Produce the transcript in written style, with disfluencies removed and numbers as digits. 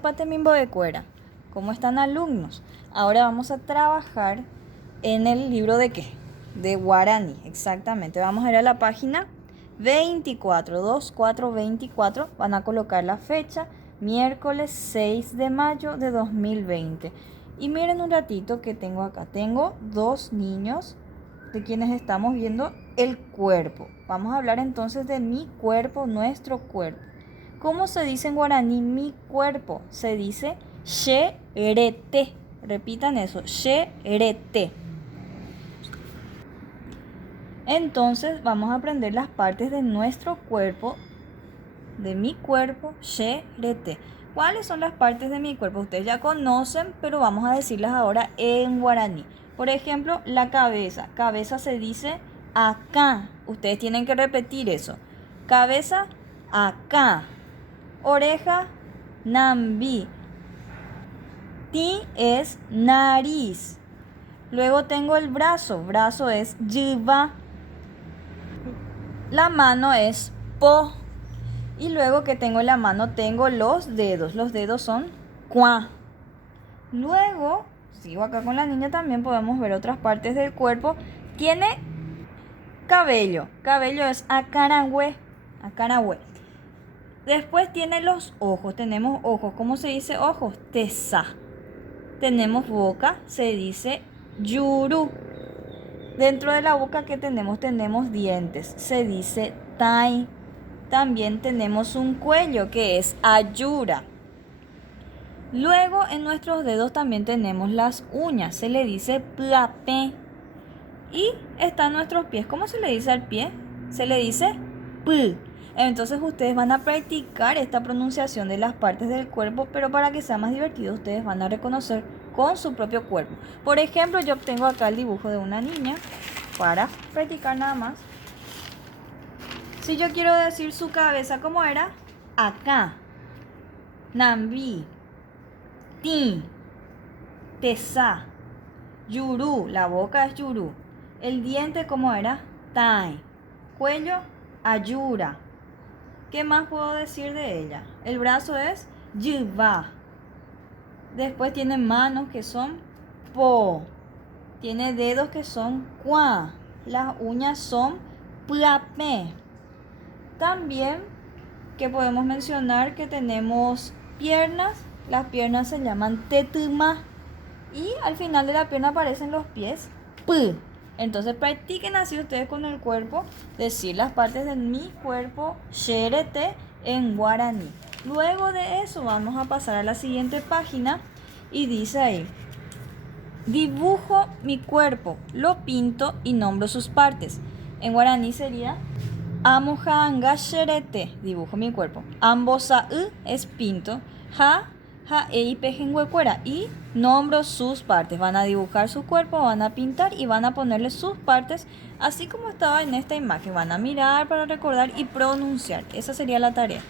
Patemimboecuera. ¿Cómo están, alumnos? Ahora vamos a trabajar en el libro de ¿qué? De guaraní, exactamente. Vamos a ir a la página 24. Van a colocar la fecha, miércoles 6 de mayo de 2020. Y miren un ratito que tengo acá. Tengo dos niños de quienes estamos viendo el cuerpo. Vamos a hablar entonces de mi cuerpo, nuestro cuerpo. ¿Cómo se dice en guaraní mi cuerpo? Se dice xerete. Repitan eso, xerete. Entonces vamos a aprender las partes de nuestro cuerpo, de mi cuerpo, xerete. ¿Cuáles son las partes de mi cuerpo? Ustedes ya conocen, pero vamos a decirlas ahora en guaraní. Por ejemplo, la cabeza. Cabeza se dice acá. Ustedes tienen que repetir eso. Cabeza, acá. Oreja, nambi. Ti es nariz. Luego tengo el brazo. Brazo es yiva. La mano es po. Y luego que tengo en la mano tengo los dedos. Los dedos son cua. Luego, sigo acá con la niña, también podemos ver otras partes del cuerpo. Tiene cabello. Cabello es acarahue. Acarahue. Después tiene los ojos. Tenemos ojos. ¿Cómo se dice ojos? Tesa. Tenemos boca. Se dice yuru. Dentro de la boca que tenemos dientes. Se dice tai. También tenemos un cuello que es ayura. Luego en nuestros dedos también tenemos las uñas. Se le dice plape. Y están nuestros pies. ¿Cómo se le dice al pie? Se le dice pu. Entonces ustedes van a practicar esta pronunciación de las partes del cuerpo, pero para que sea más divertido ustedes van a reconocer con su propio cuerpo. Por ejemplo, yo obtengo acá el dibujo de una niña para practicar nada más. Si yo quiero decir su cabeza, ¿cómo era? Acá. Nambi. Ti. Tesa. Yuru. La boca es yuru. El diente, ¿cómo era? Tai. Cuello, ayura. ¿Qué más puedo decir de ella? El brazo es yiva. Después tiene manos que son po. Tiene dedos que son cua. Las uñas son plape. También que podemos mencionar que tenemos piernas. Las piernas se llaman tetuma. Y al final de la pierna aparecen los pies pu. Entonces practiquen así ustedes con el cuerpo, decir las partes de mi cuerpo, xerete, en guaraní. Luego de eso vamos a pasar a la siguiente página y dice ahí: dibujo mi cuerpo, lo pinto y nombro sus partes. En guaraní sería amohanga xerete, dibujo mi cuerpo. Ambosa es pinto, ja y pejenguecuera, y nombro sus partes. Van a dibujar su cuerpo, van a pintar y van a ponerle sus partes, así como estaba en esta imagen. Van a mirar para recordar y pronunciar. Esa sería la tarea.